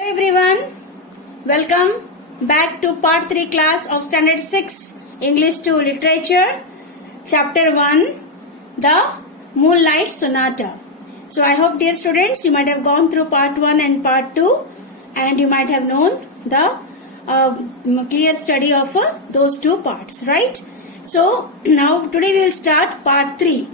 Hello everyone, welcome back to part 3 class of standard 6 English 2 literature chapter 1 the Moonlight Sonata. So I hope dear students you might have gone through part 1 and part 2 and you might have known the clear study of those two parts, right? So now today we will start part 3.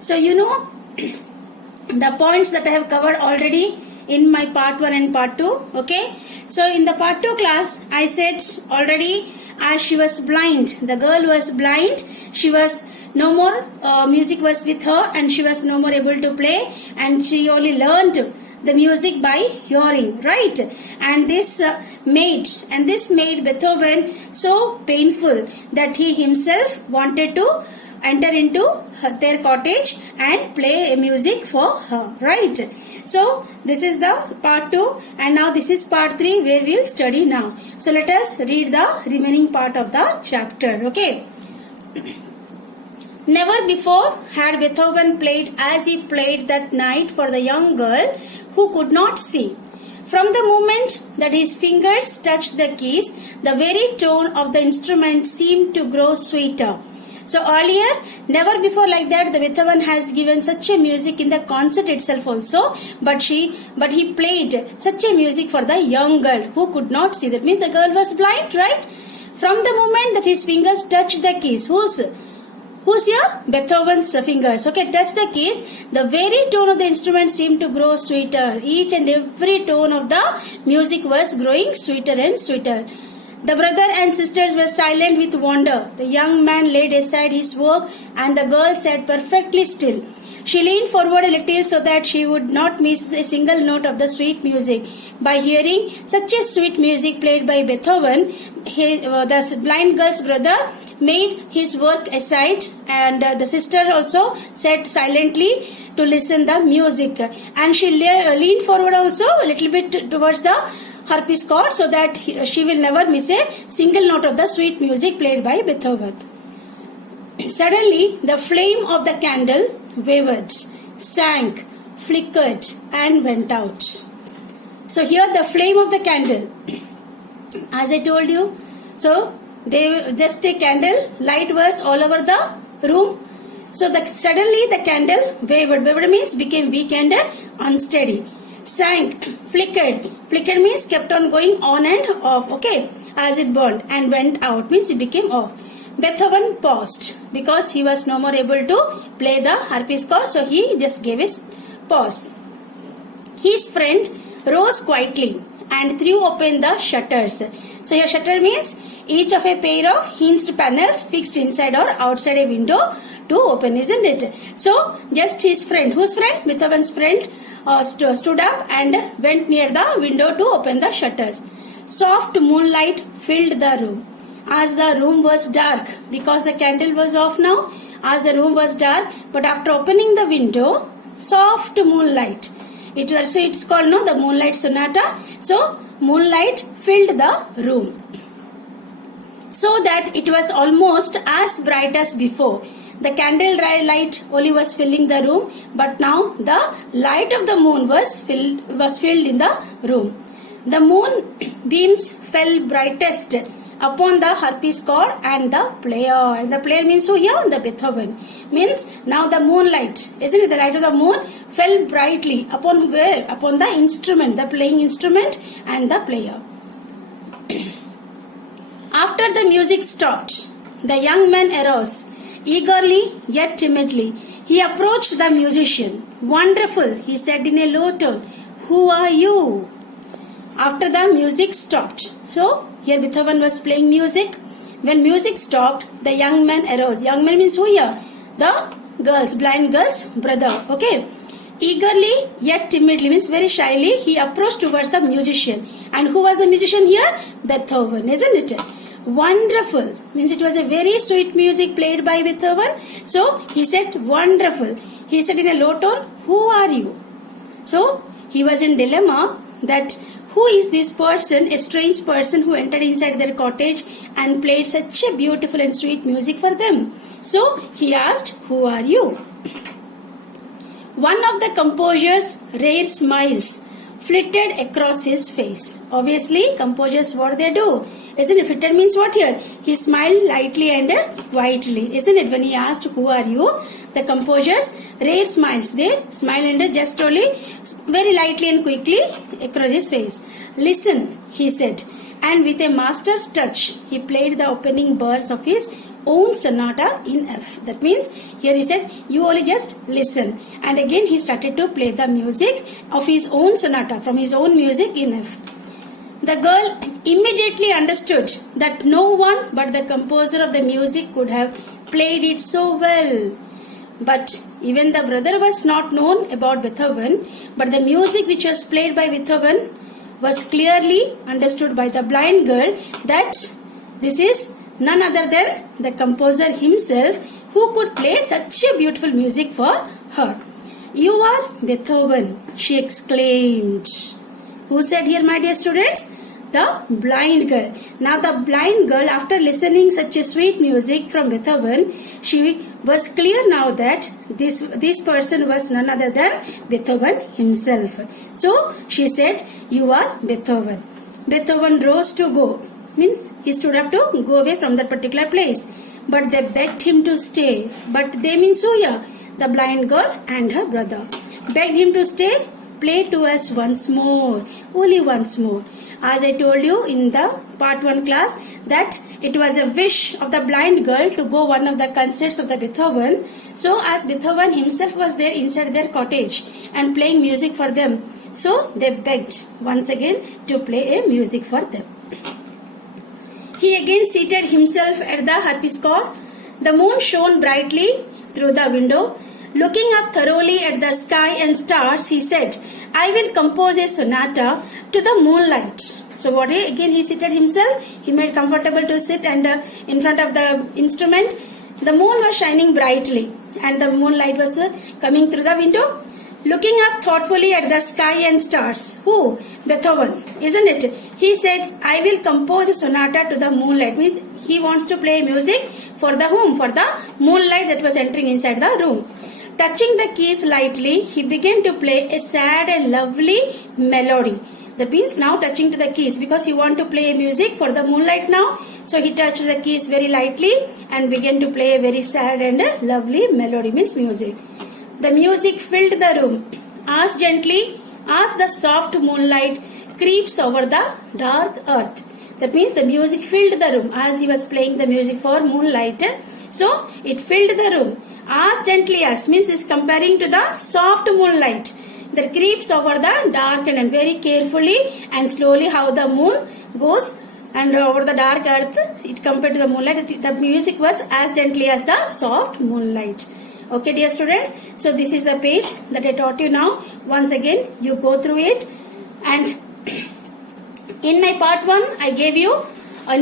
So you know the points that I have covered already in my part 1 and part 2. Okay, so in the part 2 class I said already, as she was blind, the girl was blind, she was no more music was with her and she was no more able to play, and she only learned the music by hearing, right? And this made Beethoven so painful that he himself wanted to enter into their cottage and play music for her, right? So this is the part 2 and now this is part 3 where we will study now. So let us read the remaining part of the chapter. Okay. Never before had Beethoven played as he played that night for the young girl who could not see. From the moment that his fingers touched the keys, the very tone of the instrument seemed to grow sweeter. So earlier, never before like that, the Beethoven has given such a music in the concert itself also, but he played such a music for the young girl who could not see. That means the girl was blind, right? From the moment that his fingers touched the keys, who's here? Beethoven's fingers. Okay, touch the keys. The very tone of the instrument seemed to grow sweeter. Each and every tone of the music was growing sweeter and sweeter. The brother and sisters were silent with wonder. The young man laid aside his work and the girl sat perfectly still. She leaned forward a little so that she would not miss a single note of the sweet music. By hearing such a sweet music played by Beethoven, the blind girl's brother made his work aside and the sister also sat silently to listen the music. And she leaned forward also a little bit towards the harpsichord so that she will never miss a single note of the sweet music played by Beethoven. Suddenly, the flame of the candle wavered, sank, flickered and went out. So here the flame of the candle, as I told you, so they just a candle, light was all over the room. So suddenly the candle wavered. Wavered means became weak and unsteady. Sank, flickered means kept on going on and off, okay, as it burned, and went out means it became off. Beethoven paused because he was no more able to play the harpsichord, so he just gave his pause. His friend rose quietly and threw open the shutters. So your shutter means each of a pair of hinged panels fixed inside or outside a window to open, isn't it? So just his friend, whose friend? Beethoven's friend stood up and went near the window to open the shutters. Soft moonlight filled the room. As the room was dark, because the candle was off now, as the room was dark, but after opening the window, soft moonlight. It's called the Moonlight Sonata. So moonlight filled the room, so that it was almost as bright as before. The candle light only was filling the room, but now the light of the moon was filled in the room. The moon beams fell brightest upon the harpsichord and the player. And the player means who here? The Beethoven. Means now the moonlight, isn't it? The light of the moon fell brightly upon where? Upon the instrument, the playing instrument and the player. After the music stopped, the young man arose. Eagerly yet timidly, he approached the musician. Wonderful, he said in a low tone. Who are you? After the music stopped. So, here Beethoven was playing music. When music stopped, the young man arose. Young man means who here? The blind girl's brother. Okay. Eagerly yet timidly means very shyly, he approached towards the musician. And who was the musician here? Beethoven, isn't it? Wonderful means it was a very sweet music played by Beethoven. So he said wonderful. He said in a low tone, who are you? So he was in dilemma that who is this person, a strange person who entered inside their cottage and played such a beautiful and sweet music for them. So he asked, who are you? One of the composer's rare smiles flitted across his face. Obviously, composers, what they do? Isn't it? Flitted means what here? He smiled lightly and quietly. Isn't it? When he asked, who are you? The composers, rare smiles. They smile and just only very lightly and quickly across his face. Listen, he said. And with a master's touch, he played the opening bars of his own sonata in F. That means here he said, you only just listen. And again he started to play the music of his own sonata from his own music in F. The girl immediately understood that no one but the composer of the music could have played it so well. But even the brother was not known about Beethoven, but the music which was played by Beethoven was clearly understood by the blind girl that this is none other than the composer himself who could play such a beautiful music for her. You are Beethoven, she exclaimed. Who said here, my dear students? The blind girl. Now the blind girl, after listening such a sweet music from Beethoven, she was clear now that this person was none other than Beethoven himself. So she said, you are Beethoven. Beethoven rose to go. Means he stood up to go away from that particular place. But they begged him to stay. But they means who here? The blind girl and her brother. Begged him to stay. Play to us once more. Only once more. As I told you in the part 1 class that it was a wish of the blind girl to go one of the concerts of the Beethoven. So as Beethoven himself was there inside their cottage and playing music for them. So they begged once again to play a music for them. He again seated himself at the harpsichord. The moon shone brightly through the window. Looking up thoroughly at the sky and stars, he said, I will compose a sonata to the moonlight. So what again he seated himself. He made comfortable to sit and in front of the instrument. The moon was shining brightly and the moonlight was coming through the window. Looking up thoughtfully at the sky and stars. Who? Beethoven, isn't it? He said, I will compose a sonata to the moonlight. Means he wants to play music for the whom? For the moonlight that was entering inside the room. Touching the keys lightly, he began to play a sad and lovely melody. That means now touching to the keys because he want to play music for the moonlight now. So he touched the keys very lightly and began to play a very sad and lovely melody, means music. The music filled the room. As gently as the soft moonlight creeps over the dark earth. That means the music filled the room as he was playing the music for moonlight. So it filled the room. As gently as means is comparing to the soft moonlight that creeps over the dark and very carefully and slowly how the moon goes and over the dark earth. It compared to the moonlight. The music was as gently as the soft moonlight. Okay, dear students. So this is the page that I taught you now. Once again, you go through it. And in my part 1, I gave you,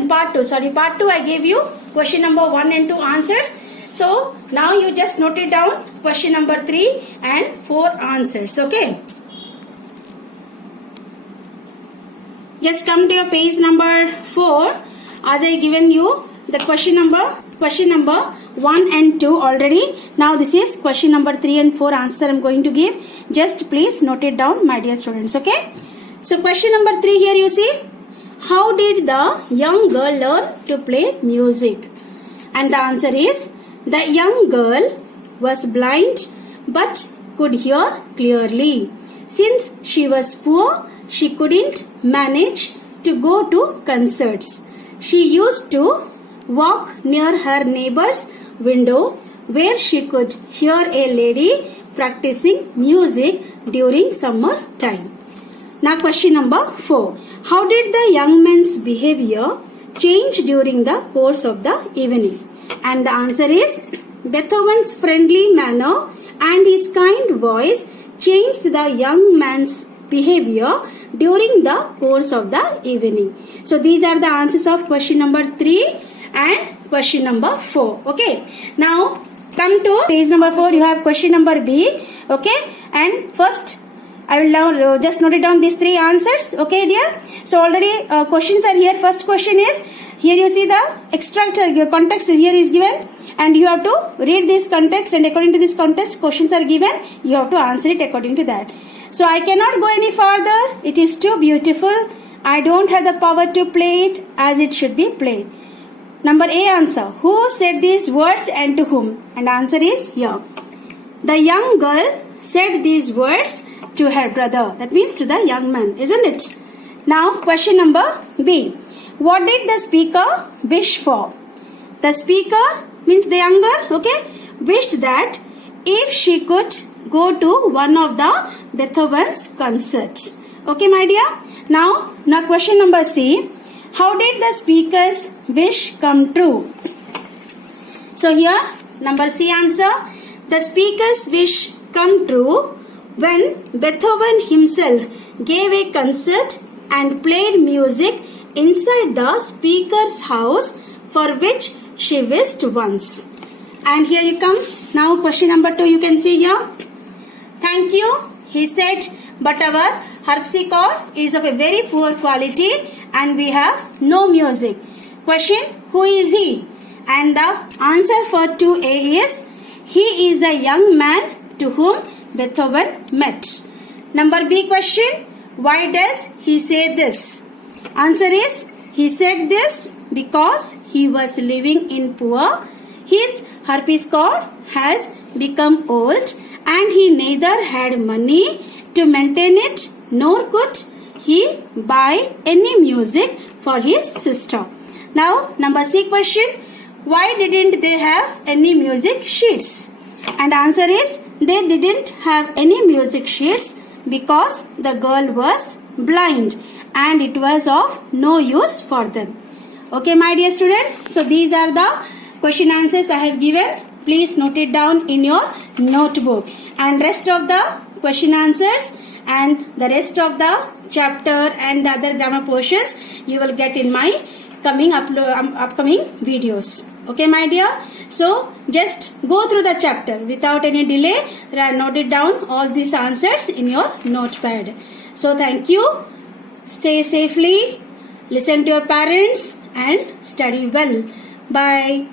part 2, I gave you question number 1 and 2 answers. So now you just note it down, question number 3 and 4 answers. Okay. Just come to your page number 4. As I given you the question number 1 and 2 already. Now this is question number 3 and 4 answer I am going to give. Just please note it down, my dear students. Okay. So question number 3 here you see. How did the young girl learn to play music? And the answer is, the young girl was blind but could hear clearly. Since she was poor, she couldn't manage to go to concerts. She used to walk near her neighbor's window where she could hear a lady practicing music during summer time. Now question number 4. How did the young man's behavior change during the course of the evening? And the answer is, Beethoven's friendly manner and his kind voice changed the young man's behavior during the course of the evening. So these are the answers of question number 3 and question number 4. Okay. Now come to page number 4. You have question number B. Okay. And first I will now just note it down these 3 answers. Okay, dear. So already questions are here. First question is, here you see the extract, your context here is given. And you have to read this context, and according to this context questions are given. You have to answer it according to that. So I cannot go any farther. It is too beautiful. I don't have the power to play it as it should be played. Number A answer. Who said these words and to whom? And answer is here. The young girl said these words to her brother. That means to the young man, isn't it? Now question number B. What did the speaker wish for? The speaker means the young girl, okay, wished that if she could go to one of the Beethoven's concerts. Okay, my dear. Now question number C. How did the speaker's wish come true? So here, number C answer. The speaker's wish come true when Beethoven himself gave a concert and played music inside the speaker's house for which she wished once. And here you come. Now question number 2 you can see here. Thank you, he said, but our harpsichord is of a very poor quality and we have no music. Question, who is he? And the answer for 2A is, he is the young man to whom Beethoven met. Number B question, why does he say this? Answer is, he said this because he was living in poor. His harpsichord has become old and he neither had money to maintain it nor could he buy any music for his sister. Now number C question, why didn't they have any music sheets? And answer is, they didn't have any music sheets because the girl was blind and it was of no use for them. Okay, my dear students, so these are the question answers I have given. Please note it down in your notebook, and rest of the question answers and the rest of the chapter and the other grammar portions you will get in my upcoming videos. Okay, my dear. So just go through the chapter without any delay. Note it down all these answers in your notepad. So thank you. Stay safely. Listen to your parents and study well. Bye.